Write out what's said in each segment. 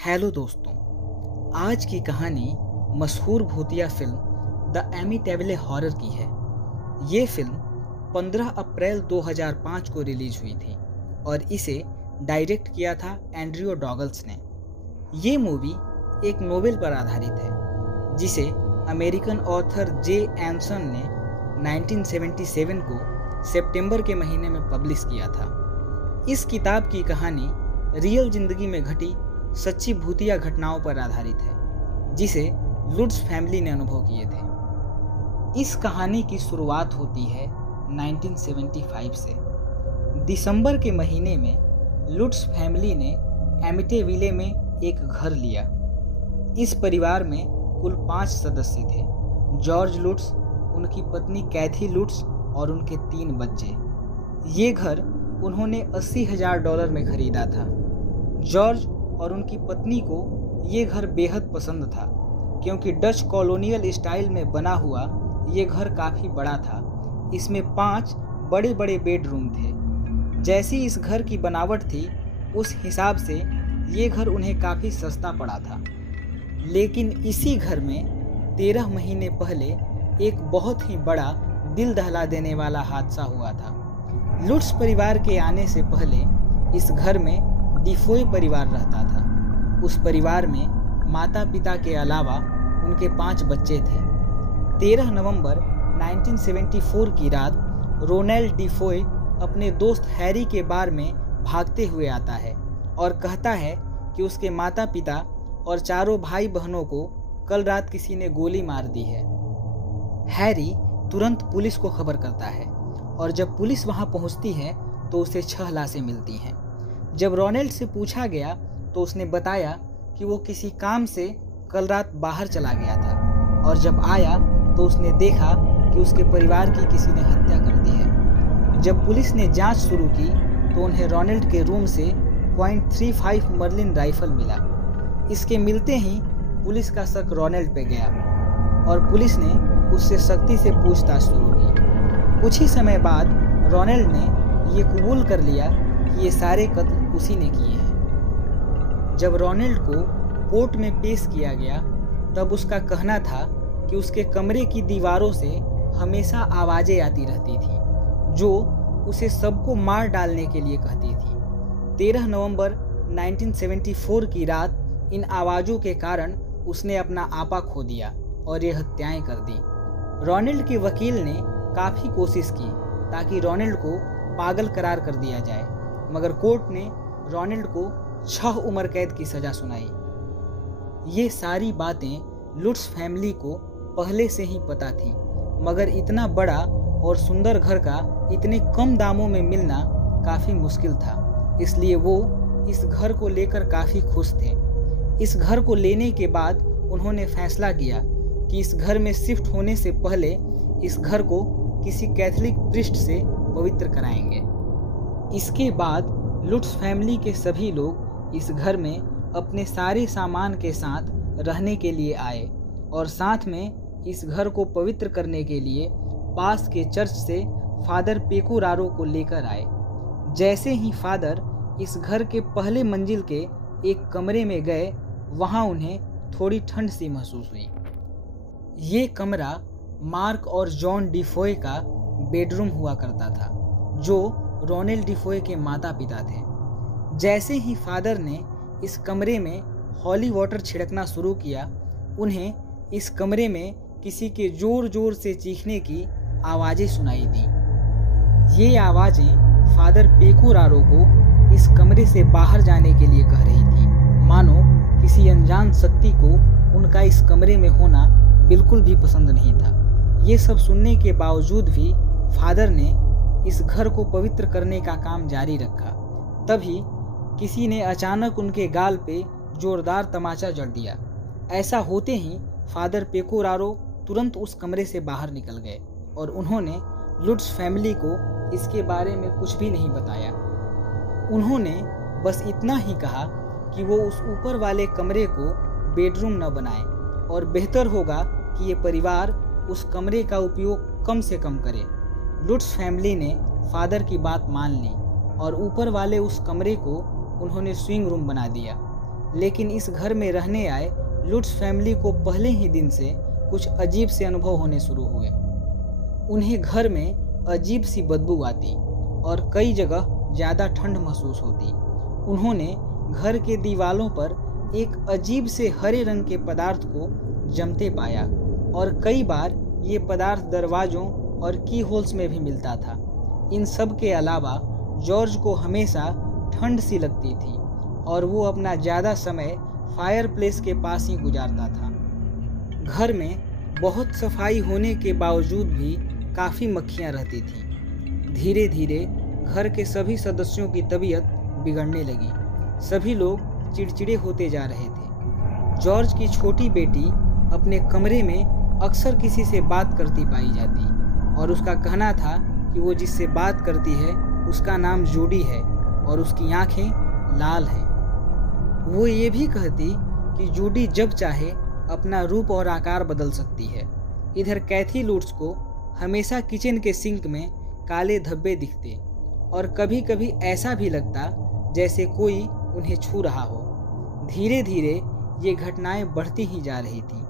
Hello दोस्तों, आज की कहानी मशहूर भूतिया फिल्म द एमिटेबल हॉरर की है। ये फिल्म 15 अप्रैल 2005 को रिलीज हुई थी और इसे डायरेक्ट किया था एंड्रयू डॉगल्स ने। ये मूवी एक नोवेल पर आधारित है जिसे अमेरिकन ऑथर जे एंसन ने 1977 को सितंबर के महीने में पब्लिश किया था। इस किताब की कहानी रियल जिंदगी में घटी सच्ची भूतिया घटनाओं पर आधारित है जिसे लुट्स फैमिली ने अनुभव किए थे। इस कहानी की शुरुआत होती है 1975 से। दिसंबर के महीने में लुट्स फैमिली ने एमिटेविले में एक घर लिया। इस परिवार में कुल 5 सदस्य थे: जॉर्ज लुट्स, उनकी पत्नी कैथी लुट्स और उनके 3 बच्चे। ये घर उन्होंने $80,000 में खरीदा था। जॉर्ज और उनकी पत्नी को ये घर बेहद पसंद था क्योंकि डच कॉलोनियल स्टाइल में बना हुआ ये घर काफ़ी बड़ा था। इसमें 5 बड़े बड़े बेडरूम थे। जैसी इस घर की बनावट थी उस हिसाब से ये घर उन्हें काफ़ी सस्ता पड़ा था। लेकिन इसी घर में 13 महीने पहले एक बहुत ही बड़ा दिल दहला देने वाला हादसा हुआ था। लुट्स परिवार के आने से पहले इस घर में डिफोय परिवार रहता था। उस परिवार में माता पिता के अलावा उनके 5 बच्चे थे। 13 नवंबर 1974 की रात रोनाल्ड डिफोय अपने दोस्त हैरी के बार में भागते हुए आता है और कहता है कि उसके माता पिता और चारों भाई बहनों को कल रात किसी ने गोली मार दी है। हैरी तुरंत पुलिस को खबर करता है और जब पुलिस वहां पहुंचती है तो उसे 6 लाशें मिलती हैं। जब रोनाल्ड से पूछा गया तो उसने बताया कि वो किसी काम से कल रात बाहर चला गया था और जब आया तो उसने देखा कि उसके परिवार की किसी ने हत्या कर दी है। जब पुलिस ने जांच शुरू की तो उन्हें रोनाल्ड के रूम से .35 मर्लिन राइफल मिला। इसके मिलते ही पुलिस का शक रोनाल्ड पे गया और पुलिस ने उससे सख्ती से पूछताछ शुरू की। कुछ ही समय बाद रोनाल्ड ने ये कबूल कर लिया कि ये सारे कत्ल उसी ने किए हैं। जब रोनाल्ड को कोर्ट में पेश किया गया तब उसका कहना था कि उसके कमरे की दीवारों से हमेशा आवाज़ें आती रहती थी जो उसे सबको मार डालने के लिए कहती थी। 13 नवंबर 1974 की रात इन आवाज़ों के कारण उसने अपना आपा खो दिया और ये हत्याएं कर दी। रोनाल्ड के वकील ने काफ़ी कोशिश की ताकि रोनाल्ड को पागल करार कर दिया जाए, मगर कोर्ट ने रोनाल्ड को 6 उम्र कैद की सज़ा सुनाई। ये सारी बातें लुट्स फैमिली को पहले से ही पता थी, मगर इतना बड़ा और सुंदर घर का इतने कम दामों में मिलना काफ़ी मुश्किल था, इसलिए वो इस घर को लेकर काफ़ी खुश थे। इस घर को लेने के बाद उन्होंने फैसला किया कि इस घर में शिफ्ट होने से पहले इस घर को किसी कैथोलिक प्रीस्ट से पवित्र कराएंगे। इसके बाद लुट्स फैमिली के सभी लोग इस घर में अपने सारे सामान के साथ रहने के लिए आए और साथ में इस घर को पवित्र करने के लिए पास के चर्च से फादर पेकुरारो को लेकर आए। जैसे ही फादर इस घर के पहले मंजिल के एक कमरे में गए वहाँ उन्हें थोड़ी ठंड सी महसूस हुई। ये कमरा मार्क और जॉन डिफोय का बेडरूम हुआ करता था जो रोनाल्ड डिफोय के माता पिता थे। जैसे ही फादर ने इस कमरे में हॉली वाटर छिड़कना शुरू किया उन्हें इस कमरे में किसी के ज़ोर ज़ोर से चीखने की आवाज़ें सुनाई दी। ये आवाज़ें फादर पेकुरारो को इस कमरे से बाहर जाने के लिए कह रही थी, मानो किसी अनजान शक्ति को उनका इस कमरे में होना बिल्कुल भी पसंद नहीं था। ये सब सुनने के बावजूद भी फादर ने इस घर को पवित्र करने का काम जारी रखा। तभी किसी ने अचानक उनके गाल पे जोरदार तमाचा जड़ दिया। ऐसा होते ही फादर पेकुरारो तुरंत उस कमरे से बाहर निकल गए और उन्होंने लुट्स फैमिली को इसके बारे में कुछ भी नहीं बताया। उन्होंने बस इतना ही कहा कि वो उस ऊपर वाले कमरे को बेडरूम न बनाए और बेहतर होगा कि ये परिवार उस कमरे का उपयोग कम से कम करे। लुट्स फैमिली ने फादर की बात मान ली और ऊपर वाले उस कमरे को उन्होंने स्विंग रूम बना दिया। लेकिन इस घर में रहने आए लुट्स फैमिली को पहले ही दिन से कुछ अजीब से अनुभव होने शुरू हुए। उन्हें घर में अजीब सी बदबू आती और कई जगह ज़्यादा ठंड महसूस होती। उन्होंने घर के दीवालों पर एक अजीब से हरे रंग के पदार्थ को जमते पाया और कई बार ये पदार्थ दरवाज़ों और की होल्स में भी मिलता था। इन सब के अलावा जॉर्ज को हमेशा ठंड सी लगती थी और वो अपना ज़्यादा समय फायरप्लेस के पास ही गुजारता था। घर में बहुत सफाई होने के बावजूद भी काफ़ी मक्खियाँ रहती थीं। धीरे धीरे घर के सभी सदस्यों की तबीयत बिगड़ने लगी। सभी लोग चिड़चिड़े होते जा रहे थे। जॉर्ज की छोटी बेटी अपने कमरे में अक्सर किसी से बात करती पाई जाती और उसका कहना था कि वो जिससे बात करती है उसका नाम जूडी है और उसकी आंखें लाल हैं। वो ये भी कहती कि जूडी जब चाहे अपना रूप और आकार बदल सकती है। इधर कैथी लुट्स को हमेशा किचन के सिंक में काले धब्बे दिखते और कभी कभी ऐसा भी लगता जैसे कोई उन्हें छू रहा हो। धीरे धीरे ये घटनाएं बढ़ती ही जा रही थीं।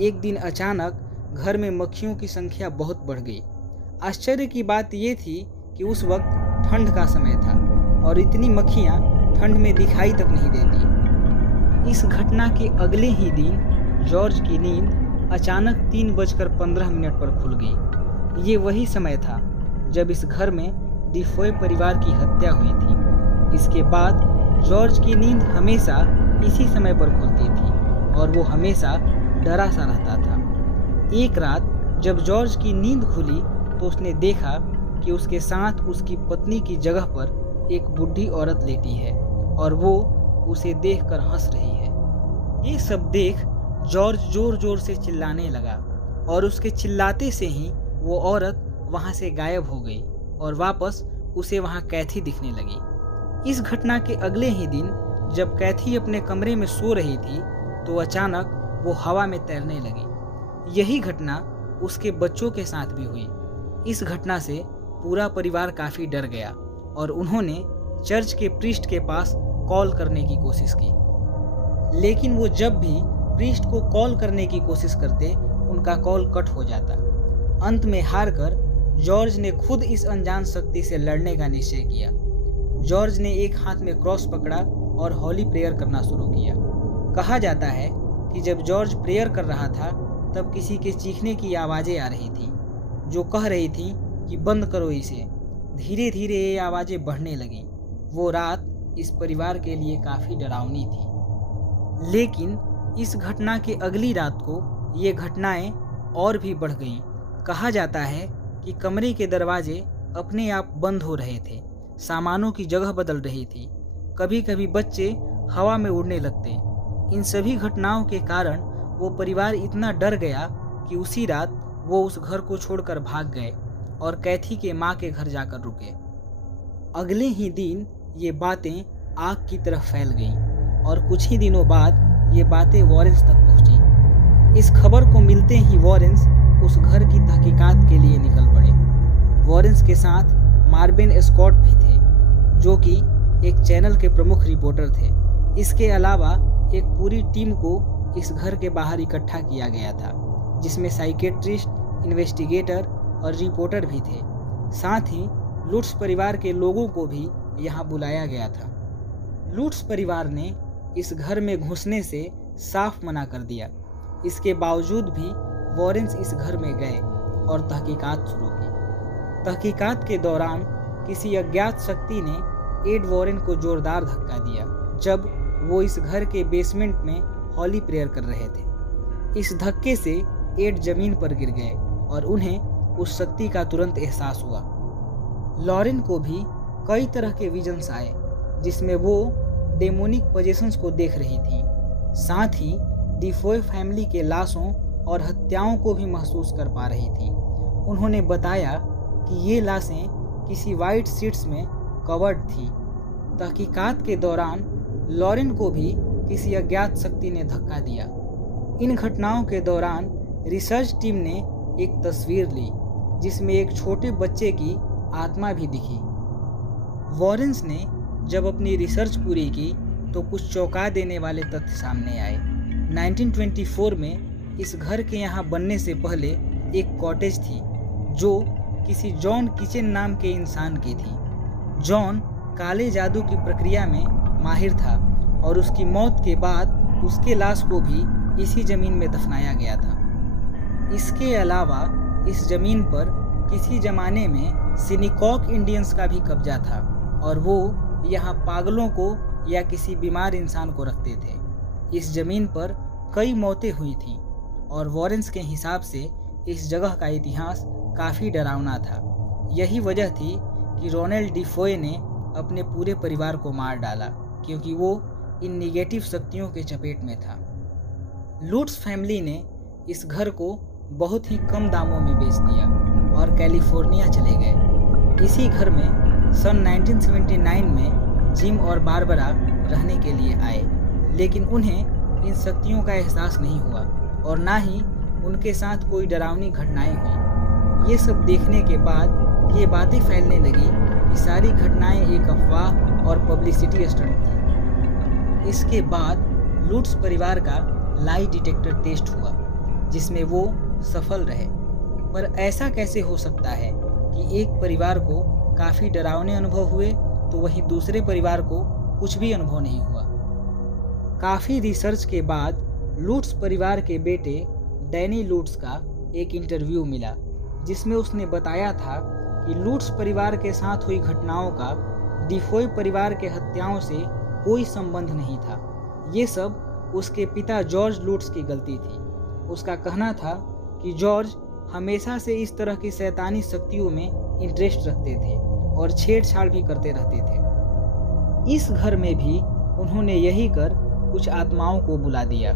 एक दिन अचानक घर में मक्खियों की संख्या बहुत बढ़ गई। आश्चर्य की बात ये थी कि उस वक्त ठंड का समय था और इतनी मक्खियाँ ठंड में दिखाई तक नहीं देती। इस घटना के अगले ही दिन जॉर्ज की नींद अचानक 3:15 पर खुल गई। ये वही समय था जब इस घर में डिफोय परिवार की हत्या हुई थी। इसके बाद जॉर्ज की नींद हमेशा इसी समय पर खुलती थी और वो हमेशा डरा सा रहता था। एक रात जब जॉर्ज की नींद खुली तो उसने देखा कि उसके साथ उसकी पत्नी की जगह पर एक बूढ़ी औरत लेटी है और वो उसे देखकर हंस रही है। ये सब देख जॉर्ज जोर जोर से चिल्लाने लगा और उसके चिल्लाते से ही वो औरत वहाँ से गायब हो गई और वापस उसे वहाँ कैथी दिखने लगी। इस घटना के अगले ही दिन जब कैथी अपने कमरे में सो रही थी तो अचानक वो हवा में तैरने लगी। यही घटना उसके बच्चों के साथ भी हुई। इस घटना से पूरा परिवार काफ़ी डर गया और उन्होंने चर्च के प्रीस्ट के पास कॉल करने की कोशिश की, लेकिन वो जब भी प्रीस्ट को कॉल करने की कोशिश करते उनका कॉल कट हो जाता। अंत में हारकर जॉर्ज ने खुद इस अनजान शक्ति से लड़ने का निश्चय किया। जॉर्ज ने एक हाथ में क्रॉस पकड़ा और हॉली प्रेयर करना शुरू किया। कहा जाता है कि जब जॉर्ज प्रेयर कर रहा था तब किसी के चीखने की आवाज़ें आ रही थीं जो कह रही थी कि बंद करो इसे। धीरे धीरे ये आवाज़ें बढ़ने लगीं। वो रात इस परिवार के लिए काफ़ी डरावनी थी। लेकिन इस घटना के अगली रात को ये घटनाएं और भी बढ़ गईं। कहा जाता है कि कमरे के दरवाजे अपने आप बंद हो रहे थे, सामानों की जगह बदल रही थी, कभी कभी बच्चे हवा में उड़ने लगते। इन सभी घटनाओं के कारण वो परिवार इतना डर गया कि उसी रात वो उस घर को छोड़कर भाग गए और कैथी के माँ के घर जाकर रुके। अगले ही दिन ये बातें आग की तरह फैल गईं और कुछ ही दिनों बाद ये बातें वॉरेंस तक पहुंची। इस खबर को मिलते ही वॉरेंस उस घर की तहकीकात के लिए निकल पड़े। वॉरेंस के साथ मार्विन स्कॉट भी थे जो कि एक चैनल के प्रमुख रिपोर्टर थे। इसके अलावा एक पूरी टीम को इस घर के बाहर इकट्ठा किया गया था जिसमें साइकेट्रिस्ट, इन्वेस्टिगेटर और रिपोर्टर भी थे। साथ ही लुट्स परिवार के लोगों को भी यहाँ बुलाया गया था। लुट्स परिवार ने इस घर में घुसने से साफ मना कर दिया। इसके बावजूद भी वॉरेंस इस घर में गए और तहकीकात शुरू की। तहकीकात के दौरान किसी अज्ञात शक्ति ने एड वॉरेन को जोरदार धक्का दिया जब वो इस घर के बेसमेंट में हॉली प्रेयर कर रहे थे। इस धक्के से एड जमीन पर गिर गए और उन्हें उस शक्ति का तुरंत एहसास हुआ। लॉरेन को भी कई तरह के विजन्स आए जिसमें वो डेमोनिक पोजेशंस को देख रही थी। साथ ही डिफोय फैमिली के लाशों और हत्याओं को भी महसूस कर पा रही थी। उन्होंने बताया कि ये लाशें किसी वाइट शीट्स में कवर्ड थी। तहकीकात के दौरान लॉरेन को भी किसी अज्ञात शक्ति ने धक्का दिया। इन घटनाओं के दौरान रिसर्च टीम ने एक तस्वीर ली जिसमें एक छोटे बच्चे की आत्मा भी दिखी। वॉरेंस ने जब अपनी रिसर्च पूरी की तो कुछ चौंका देने वाले तथ्य सामने आए। 1924 में इस घर के यहाँ बनने से पहले एक कॉटेज थी जो किसी जॉन किचन नाम के इंसान की थी। जॉन काले जादू की प्रक्रिया में माहिर था और उसकी मौत के बाद उसके लाश को भी इसी ज़मीन में दफनाया गया था। इसके अलावा इस ज़मीन पर किसी ज़माने में सिनिकॉक इंडियंस का भी कब्जा था और वो यहाँ पागलों को या किसी बीमार इंसान को रखते थे। इस ज़मीन पर कई मौतें हुई थीं और वॉरेंस के हिसाब से इस जगह का इतिहास काफ़ी डरावना था। यही वजह थी कि रोनाल्ड डिफोए ने अपने पूरे परिवार को मार डाला क्योंकि वो इन निगेटिव शक्तियों के चपेट में था। लुट्स फैमिली ने इस घर को बहुत ही कम दामों में बेच दिया और कैलिफोर्निया चले गए। इसी घर में सन 1979 में जिम और बारबरा रहने के लिए आए, लेकिन उन्हें इन शक्तियों का एहसास नहीं हुआ और ना ही उनके साथ कोई डरावनी घटनाएं हुई। ये सब देखने के बाद ये बातें फैलने लगी कि सारी घटनाएं एक अफवाह और पब्लिसिटी स्टंट थी। इसके बाद लुट्स परिवार का लाई डिटेक्टर टेस्ट हुआ जिसमें वो सफल रहे। पर ऐसा कैसे हो सकता है कि एक परिवार को काफ़ी डरावने अनुभव हुए तो वहीं दूसरे परिवार को कुछ भी अनुभव नहीं हुआ। काफ़ी रिसर्च के बाद लुट्स परिवार के बेटे डैनी लुट्स का एक इंटरव्यू मिला जिसमें उसने बताया था कि लुट्स परिवार के साथ हुई घटनाओं का डिफोय परिवार के हत्याओं से कोई संबंध नहीं था। ये सब उसके पिता जॉर्ज लुट्स की गलती थी। उसका कहना था कि जॉर्ज हमेशा से इस तरह की शैतानी शक्तियों में इंटरेस्ट रखते थे और छेड़छाड़ भी करते रहते थे। इस घर में भी उन्होंने यही कर कुछ आत्माओं को बुला दिया।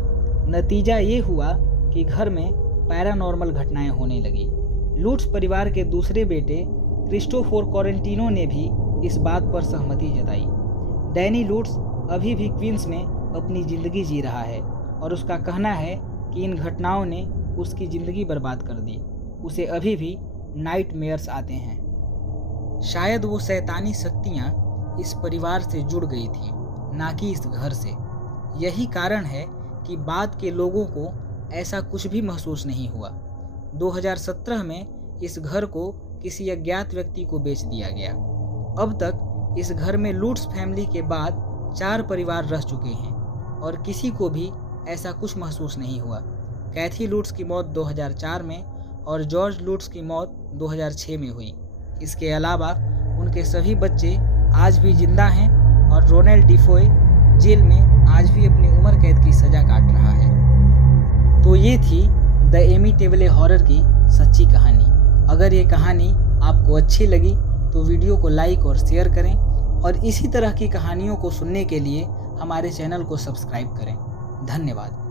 नतीजा ये हुआ कि घर में पैरानॉर्मल घटनाएं होने लगी। लुट्स परिवार के दूसरे बेटे क्रिस्टोफर कोरेंटिनो ने भी इस बात पर सहमति जताई। डैनी लुट्स अभी भी क्वींस में अपनी ज़िंदगी जी रहा है और उसका कहना है कि इन घटनाओं ने उसकी ज़िंदगी बर्बाद कर दी। उसे अभी भी नाइटमेयर्स आते हैं। शायद वो शैतानी शक्तियाँ इस परिवार से जुड़ गई थी, ना कि इस घर से। यही कारण है कि बाद के लोगों को ऐसा कुछ भी महसूस नहीं हुआ। 2017 में इस घर को किसी अज्ञात व्यक्ति को बेच दिया गया। अब तक इस घर में लुट्स फैमिली के बाद 4 परिवार रह चुके हैं और किसी को भी ऐसा कुछ महसूस नहीं हुआ। कैथी लुट्स की मौत 2004 में और जॉर्ज लुट्स की मौत 2006 में हुई। इसके अलावा उनके सभी बच्चे आज भी जिंदा हैं और रोनाल्ड डिफोए जेल में आज भी अपनी उम्र कैद की सज़ा काट रहा है। तो ये थी द एमिटेबल हॉरर की सच्ची कहानी। अगर ये कहानी आपको अच्छी लगी तो वीडियो को लाइक और शेयर करें और इसी तरह की कहानियों को सुनने के लिए हमारे चैनल को सब्सक्राइब करें। धन्यवाद।